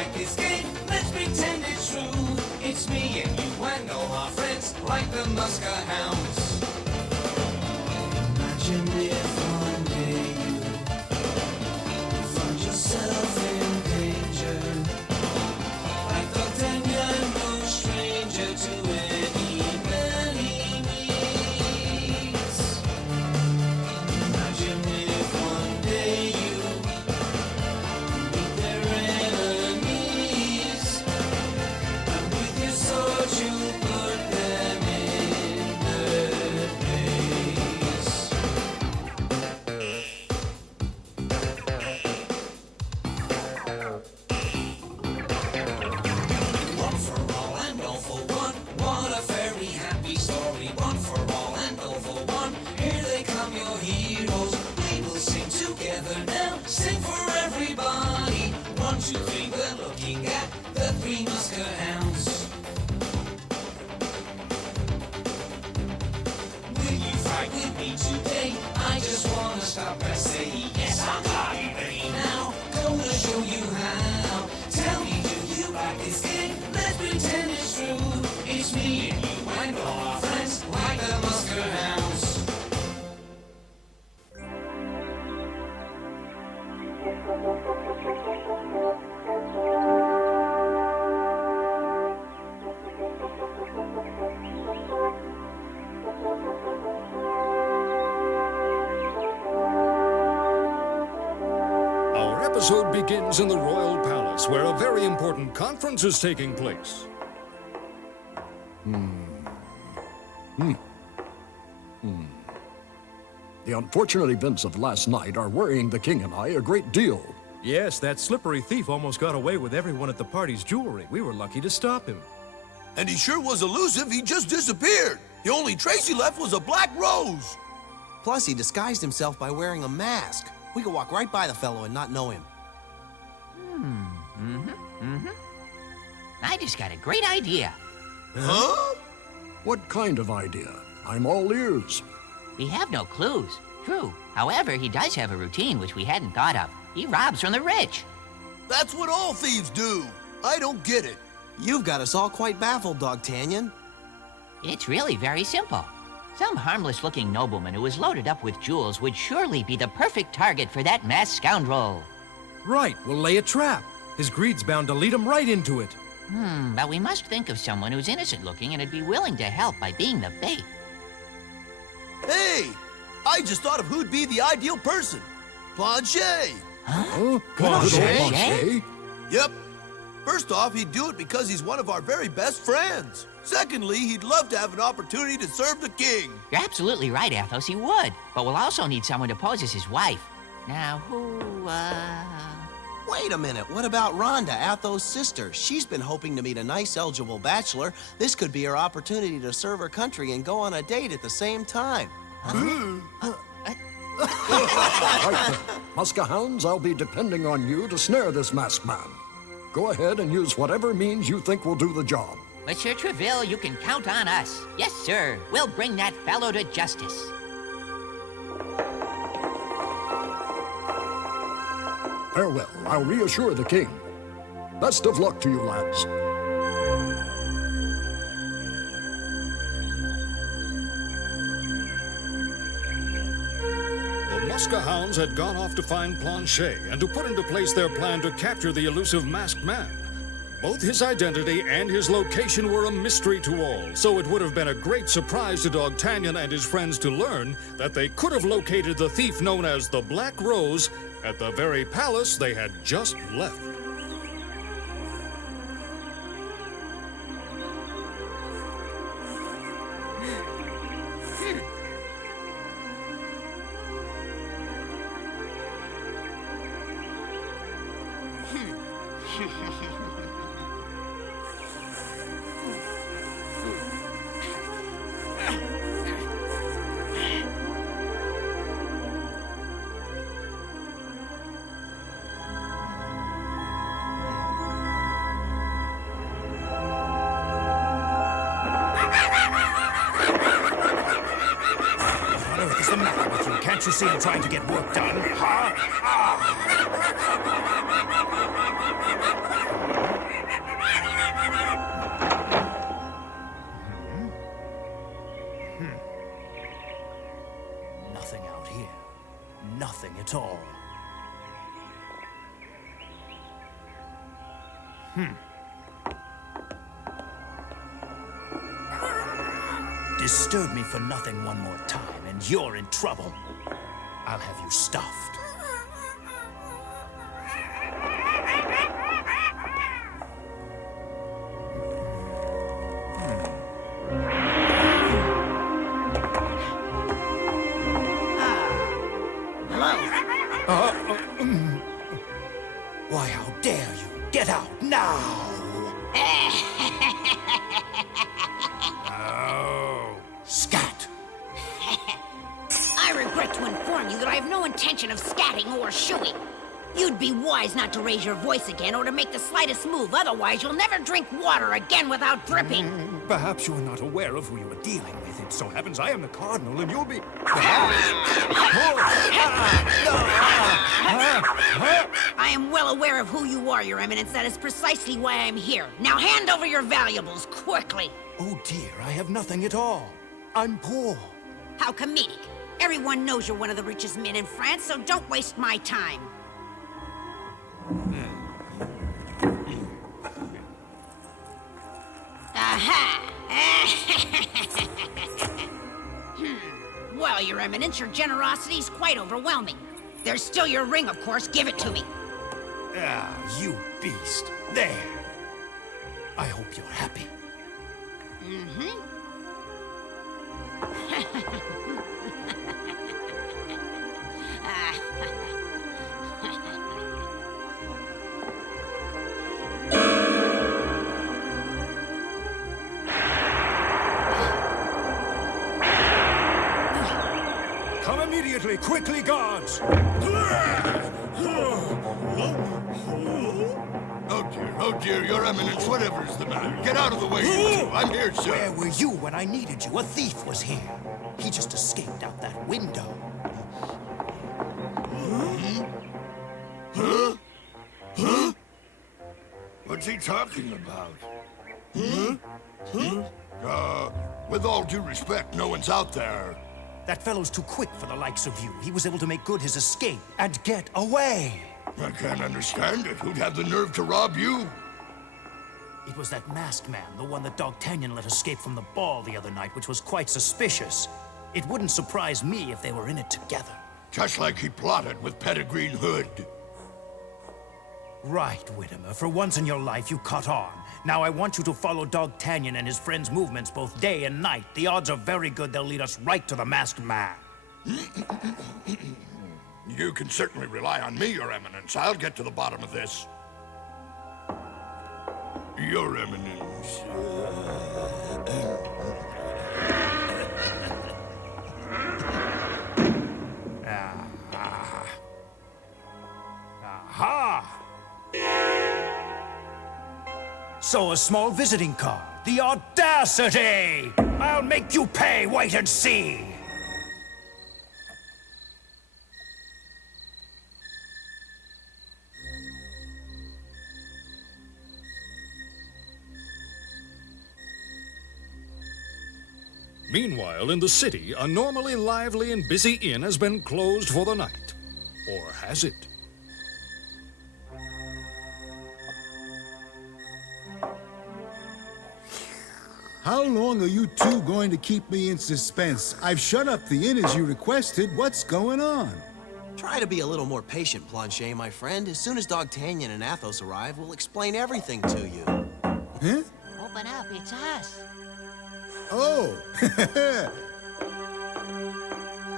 like this game? Let's pretend it's true. It's me and you and all our friends, like the Muskehounds. Imagine if one day you find yourself in danger. Like Dogtanian, no stranger to any man he meets. Imagine if one day you meet their enemies, and with your sword you put them in their place. One for all and all for one. What a very happy story. One for all and all for one. Here they come, your heroes. We will sing together now. Sing for everybody. 1, 2, 3, we're looking at the three Muskehounds. Will you fight with me today? I just wanna stop and say yes, I'm ready now. Gonna show you how. Tell me, do you like this game? Let's pretend it's true. It's me and you and all our friends, like the Muskehounds. Our episode begins in the royal palace, where a very important conference is taking place. The unfortunate events of last night are worrying the king and I a great deal. Yes, that slippery thief almost got away with everyone at the party's jewelry. We were lucky to stop him. And he sure was elusive. He just disappeared. The only trace he left was a black rose. Plus, he disguised himself by wearing a mask. We could walk right by the fellow and not know him. I just got a great idea. Huh? What kind of idea? I'm all ears. We have no clues. True. However, he does have a routine which we hadn't thought of. He robs from the rich. That's what all thieves do. I don't get it. You've got us all quite baffled, Dogtanian. It's really very simple. Some harmless-looking nobleman who is loaded up with jewels would surely be the perfect target for that masked scoundrel. Right, we'll lay a trap. His greed's bound to lead him right into it. But we must think of someone who's innocent-looking and would be willing to help by being the bait. Hey, I just thought of who'd be the ideal person. Planchet. Planchet? Yep. First off, he'd do it because he's one of our very best friends. Secondly, he'd love to have an opportunity to serve the king. You're absolutely right, Athos, he would. But we'll also need someone to pose as his wife. Now, who, Wait a minute, what about Rhonda, Athos' sister? She's been hoping to meet a nice, eligible bachelor. This could be her opportunity to serve her country and go on a date at the same time. Right then. Muskehounds, I'll be depending on you to snare this masked man. Go ahead and use whatever means you think will do the job. Monsieur Treville, you can count on us. Yes, sir. We'll bring that fellow to justice. Farewell. I'll reassure the king. Best of luck to you, lads. The Muskehounds had gone off to find Planchet and to put into place their plan to capture the elusive masked man. Both his identity and his location were a mystery to all, so it would have been a great surprise to Dogtanian and his friends to learn that they could have located the thief known as the Black Rose at the very palace they had just left. What's the matter with you? Can't you see I'm trying to get work done? Huh? Disturb me for nothing one more time, and you're in trouble. I'll have you stuffed. Why, how dare you? Get out now! Oh, scat! I regret to inform you that I have no intention of scatting or shooing. You'd be wise not to raise your voice again or to make the slightest move, otherwise you'll never drink water again without dripping. Perhaps you are not aware of who you are dealing with. It so happens I am the Cardinal, and you'll be... I am well aware of who you are, Your Eminence. That is precisely why I'm here. Now hand over your valuables, quickly. Oh dear, I have nothing at all. I'm poor. How comedic. Everyone knows you're one of the richest men in France, so don't waste my time. Aha! Well, Your Eminence, your generosity is quite overwhelming. There's still your ring, of course. Give it to me. Ah, you beast. There. I hope you're happy. Mm-hmm. Come immediately, quickly, guards! Oh dear, Your Eminence, whatever's the matter? Get out of the way, you two. I'm here, sir. Where were you when I needed you? A thief was here. He just escaped out that window. Huh? Huh? What's he talking about? With all due respect, no one's out there. That fellow's too quick for the likes of you. He was able to make good his escape and get away. I can't understand it. Who'd have the nerve to rob you? It was that masked man, the one that Dogtanian let escape from the ball the other night, which was quite suspicious. It wouldn't surprise me if they were in it together. Just like he plotted with Pedigreen Hood. Right, Whittimer. For once in your life, you caught on. Now I want you to follow Dogtanian and his friends' movements both day and night. The odds are very good they'll lead us right to the masked man. You can certainly rely on me, Your Eminence. I'll get to the bottom of this. Your Eminence. Aha! So a small visiting card. The audacity! I'll make you pay, wait and see! Meanwhile, in the city, a normally lively and busy inn has been closed for the night. Or has it? How long are you two going to keep me in suspense? I've shut up the inn as you requested. What's going on? Try to be a little more patient, Planchet, my friend. As soon as Dogtanian and Athos arrive, we'll explain everything to you. Huh? Open up, it's us. Oh!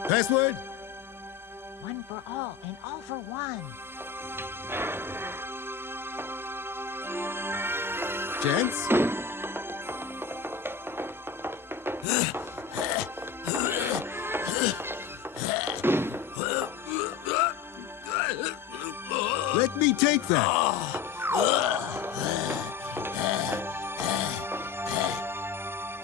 Password? One for all and all for one. Gents? Let me take that.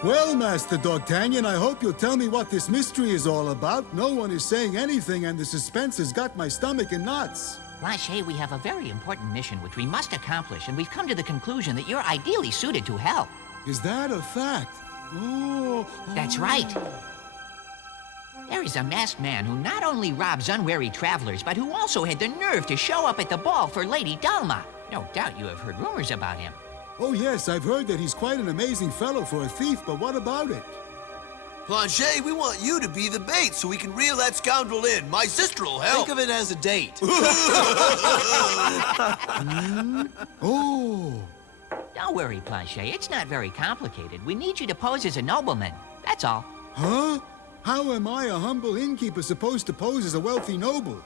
Well, Master Dogtanian, I hope you'll tell me what this mystery is all about. No one is saying anything, and the suspense has got my stomach in knots. Planchet, we have a very important mission which we must accomplish, and we've come to the conclusion that you're ideally suited to help. Is that a fact? Oh. That's right. There is a masked man who not only robs unwary travelers, but who also had the nerve to show up at the ball for Lady Dalma. No doubt you have heard rumors about him. Oh, yes, I've heard that he's quite an amazing fellow for a thief, but what about it? Planchet, we want you to be the bait so we can reel that scoundrel in. My sister'll help. Think of it as a date. Oh. Don't worry, Planchet. It's not very complicated. We need you to pose as a nobleman. That's all. Huh? How am I, a humble innkeeper, supposed to pose as a wealthy noble?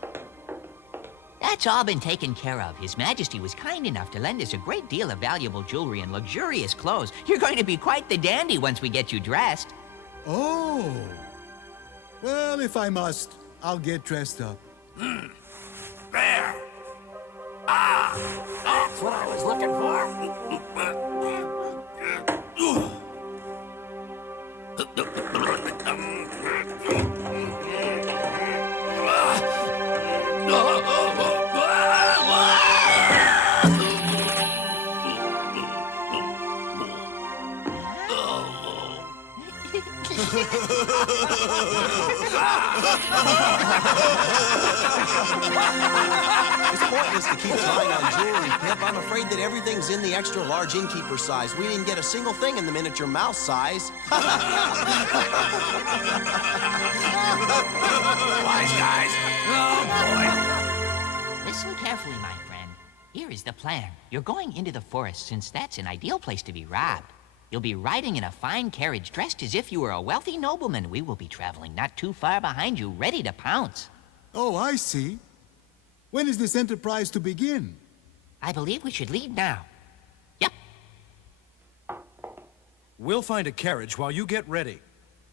That's all been taken care of. His Majesty was kind enough to lend us a great deal of valuable jewelry and luxurious clothes. You're going to be quite the dandy once we get you dressed. Oh. Well, if I must, I'll get dressed up. There. Ah, that's what I was looking for. It's pointless to keep trying on jewelry, Pip. I'm afraid that everything's in the extra large innkeeper size. We didn't get a single thing in the miniature mouse size. Wise guys. Oh, boy. Listen carefully, my friend. Here is the plan. You're going into the forest, since that's an ideal place to be robbed. You'll be riding in a fine carriage, dressed as if you were a wealthy nobleman. We will be traveling not too far behind you, ready to pounce. Oh, I see. When is this enterprise to begin? I believe we should leave now. Yep. We'll find a carriage while you get ready.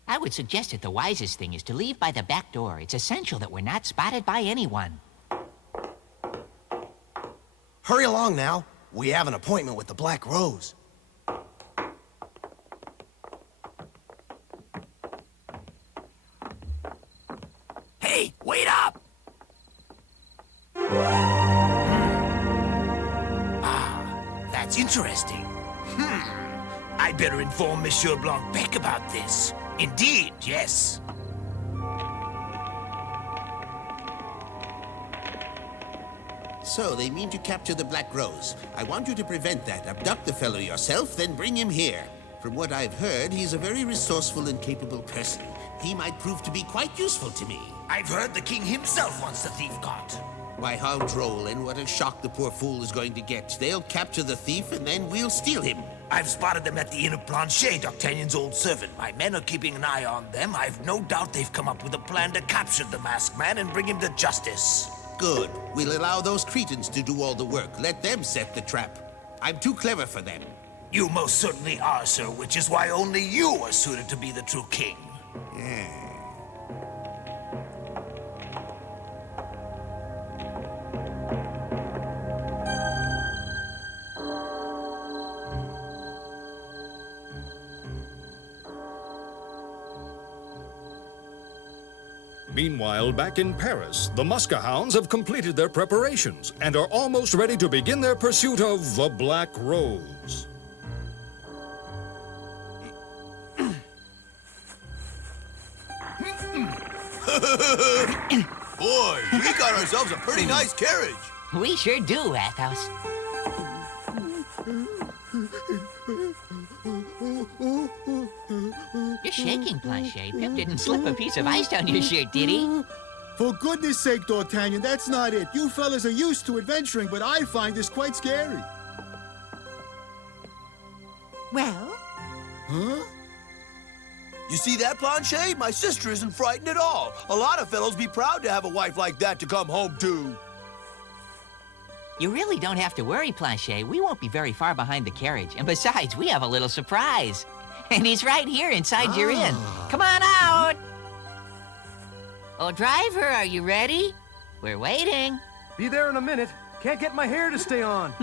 I would suggest that the wisest thing is to leave by the back door. It's essential that we're not spotted by anyone. Hurry along now. We have an appointment with the Black Rose. Hey, wait up! That's interesting. I better inform Monsieur Blanc-Bec about this. Indeed, yes. So, they mean to capture the Black Rose. I want you to prevent that. Abduct the fellow yourself, then bring him here. From what I've heard, he's a very resourceful and capable person. He might prove to be quite useful to me. I've heard the king himself wants the thief caught. Why, how droll, and what a shock the poor fool is going to get. They'll capture the thief, and then we'll steal him. I've spotted them at the Inn of Planchet, D'Artagnan's old servant. My men are keeping an eye on them. I've no doubt they've come up with a plan to capture the masked man and bring him to justice. Good. We'll allow those cretins to do all the work. Let them set the trap. I'm too clever for them. You most certainly are, sir, which is why only you are suited to be the true king. Yeah. Meanwhile, back in Paris, the Muskehounds have completed their preparations and are almost ready to begin their pursuit of the Black Rose. Boy, we got ourselves a pretty nice carriage. We sure do, Athos. You're shaking, Planchet. Pip didn't slip a piece of ice down your shirt, did he? For goodness sake, D'Artagnan, that's not it. You fellas are used to adventuring, but I find this quite scary. Well? Huh? You see that, Planchet? My sister isn't frightened at all. A lot of fellows be proud to have a wife like that to come home to. You really don't have to worry, Planchet. We won't be very far behind the carriage. And besides, we have a little surprise. And he's right here inside your inn. Come on out! Oh, driver, are you ready? We're waiting. Be there in a minute. Can't get my hair to stay on.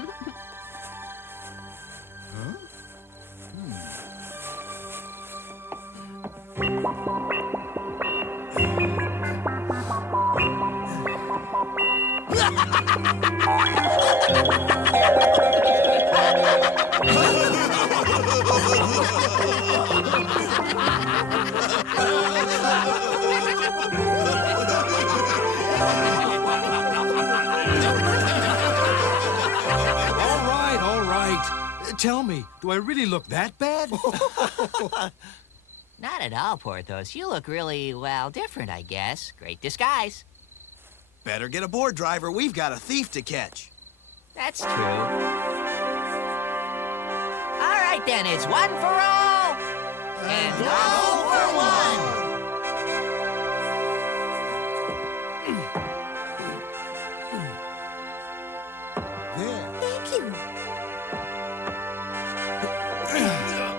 Tell me, do I really look that bad? Not at all, Porthos. You look really, well, different, I guess. Great disguise. Better get aboard, driver. We've got a thief to catch. That's true. All right, then. It's one for all. And all for one. Thank you.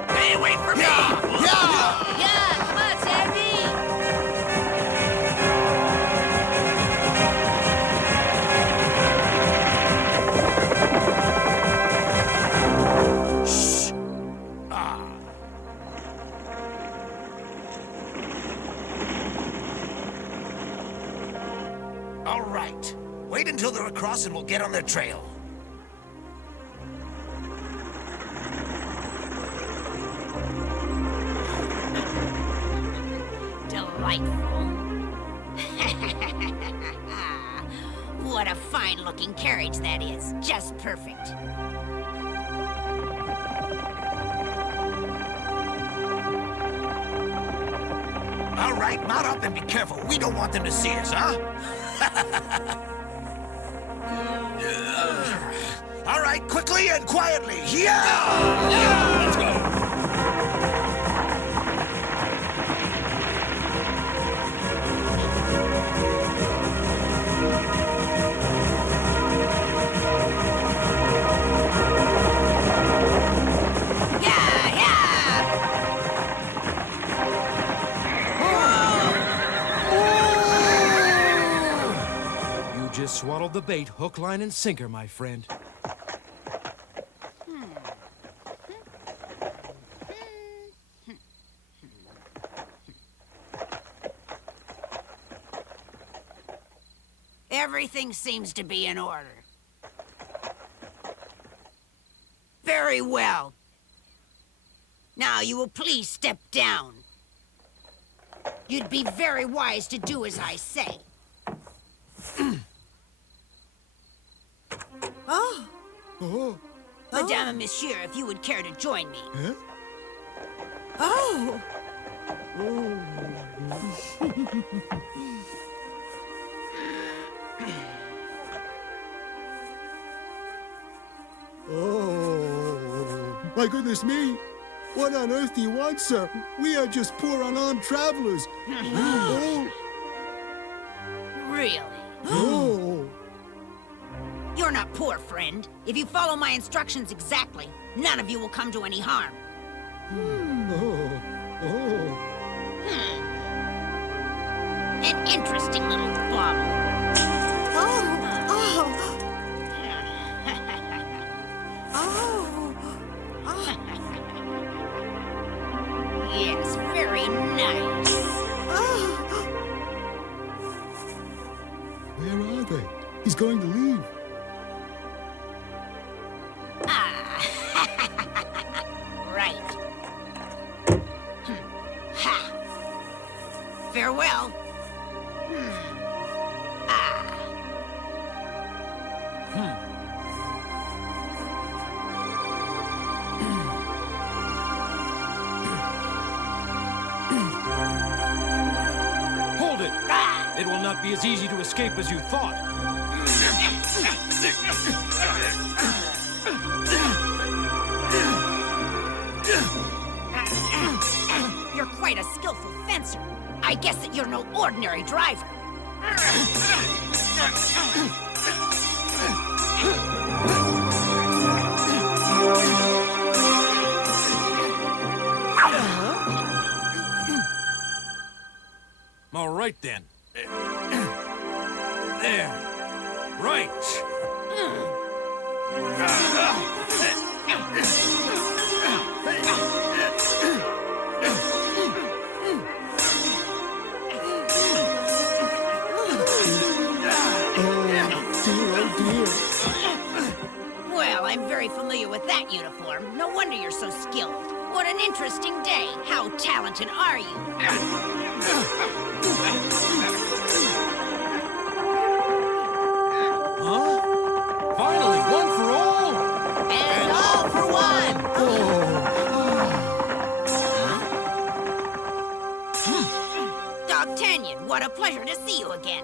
Hey, wait for me! Yeah, come on, Sandy. Shh! All right. Wait until they're across and we'll get on their trail. Delightful. What a fine-looking carriage that is. Just perfect. All right, mount up and be careful. We don't want them to see us, huh? All right, quickly and quietly. Yeah! Let's go. Just swallowed the bait, hook, line, and sinker, my friend. Everything seems to be in order. Very well. Now you will please step down. You'd be very wise to do as I say. Oh. Madame and Monsieur, if you would care to join me. Huh? Oh! Oh, my goodness me. What on earth do you want, sir? We are just poor unarmed travelers. Oh. Really? Oh. You're not poor, friend. If you follow my instructions exactly, none of you will come to any harm. An interesting little bauble. Yes, very nice. Where are they? He's going to leave. Right. Ha. Farewell. Hold it! It will not be as easy to escape as you thought. You're quite a skillful fencer. I guess that you're no ordinary driver. All right, then. There. Right. Well, I'm very familiar with that uniform. No wonder you're so skilled. What an interesting day. How talented are you? Huh? Finally, one for all! And all for one! what a pleasure to see you again.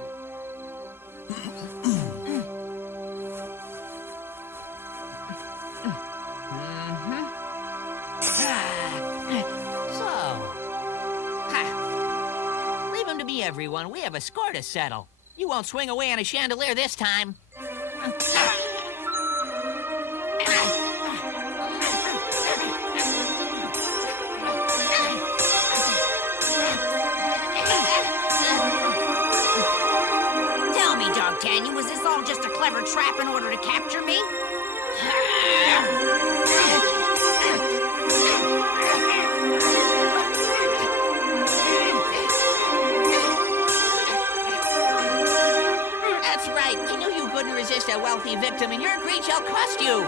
Leave him to me, everyone. We have a score to settle. You won't swing away on a chandelier this time. Tell me, Dogtanian, was this all just a clever trap in order to capture me? That's right. We knew you couldn't resist a wealthy victim, and your greed shall cost you.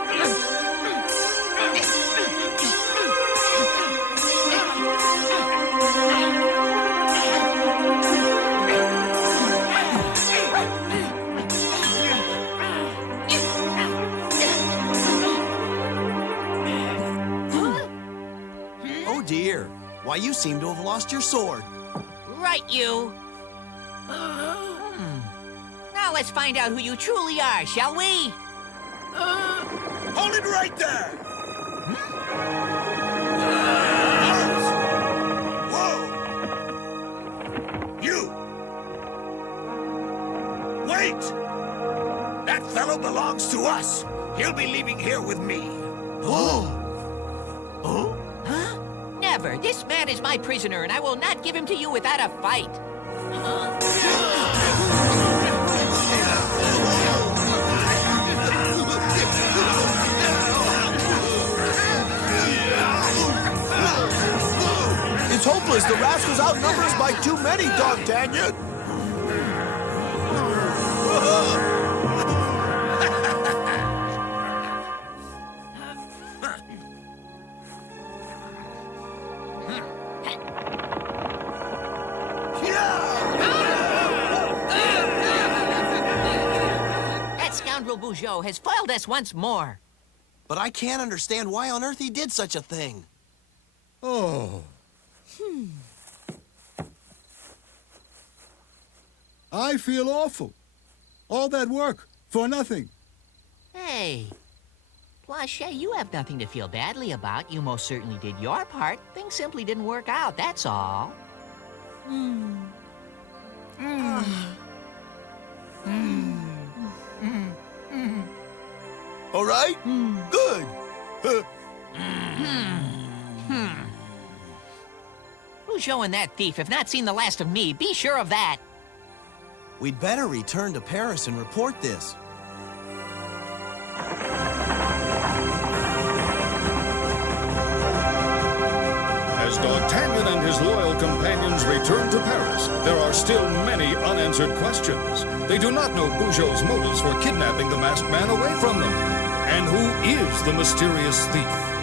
Oh dear. Why, you seem to have lost your sword. Right, you. Now let's find out who you truly are, shall we? Hold it right there! Whoa! You! Wait! That fellow belongs to us. He'll be leaving here with me. Oh! Huh? Never. This man is my prisoner, and I will not give him to you without a fight. It's hopeless. The rascals outnumber us by too many, Dogtanian. That scoundrel Bugeaud has foiled us once more. But I can't understand why on earth he did such a thing. Oh. I feel awful. All that work for nothing. Hey, Planchet, you have nothing to feel badly about. You most certainly did your part. Things simply didn't work out, that's all. All right? Good. Bugeaud and that thief have not seen the last of me. Be sure of that. We'd better return to Paris and report this. As Dogtanian and his loyal companions return to Paris, there are still many unanswered questions. They do not know Bugeaud's motives for kidnapping the masked man away from them. And who is the mysterious thief?